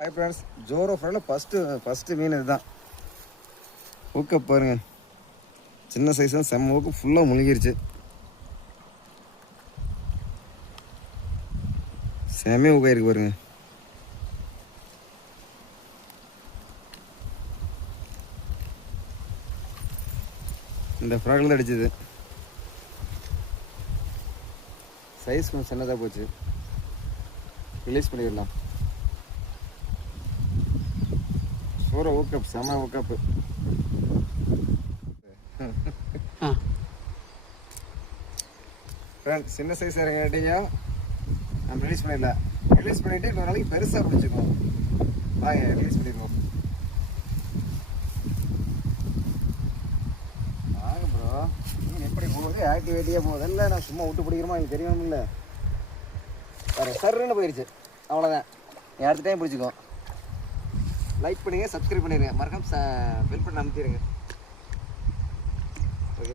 Hi friends, ஜோரோ ஃப்ரெண்டில் first மீன் இதுதான். ஊக்க பாருங்க, சின்ன சைஸ் தான், செம்ம ஊக்கு ஃபுல்லாக முழுகிருச்சு. செம்மையாக ஊக்காயிருக்கு பாருங்க. இந்த ஃப்ராகில் தான் அடிச்சது. சைஸ் கொஞ்சம் சின்னதாக போச்சு. ரிலீஸ் பண்ணிடலாம். சூற ஊக்கப், செம ஊக்கப்பு. ஃப்ரெண்ட், சின்ன சைஸ் இறங்கிட்டீங்க, நம்ம ரிலீஸ் பண்ணிடலாம். ரிலீஸ் பண்ணிவிட்டு இன்னொரு நாளைக்கு பெருசாக பிடிச்சிக்குவோம். வாங்க ரிலீஸ் பண்ணிடுவோம். வாங்க ப்ரோ, மீன் எப்படி போகுது, ஆக்டிவேட்டியாக போகுது. இல்லை நான் சும்மா விட்டு பிடிக்கிறோமா, எனக்கு தெரியணும். இல்லை வேறு சர்ன்னு போயிடுச்சு, அவ்வளோதான். அடுத்த டைம் பிடிச்சிக்குவோம். லைக் பண்ணுங்கள், சப்ஸ்கிரைப் பண்ணிடுங்க, மறக்காம பெல் பட்டன் அமுத்திடுங்க.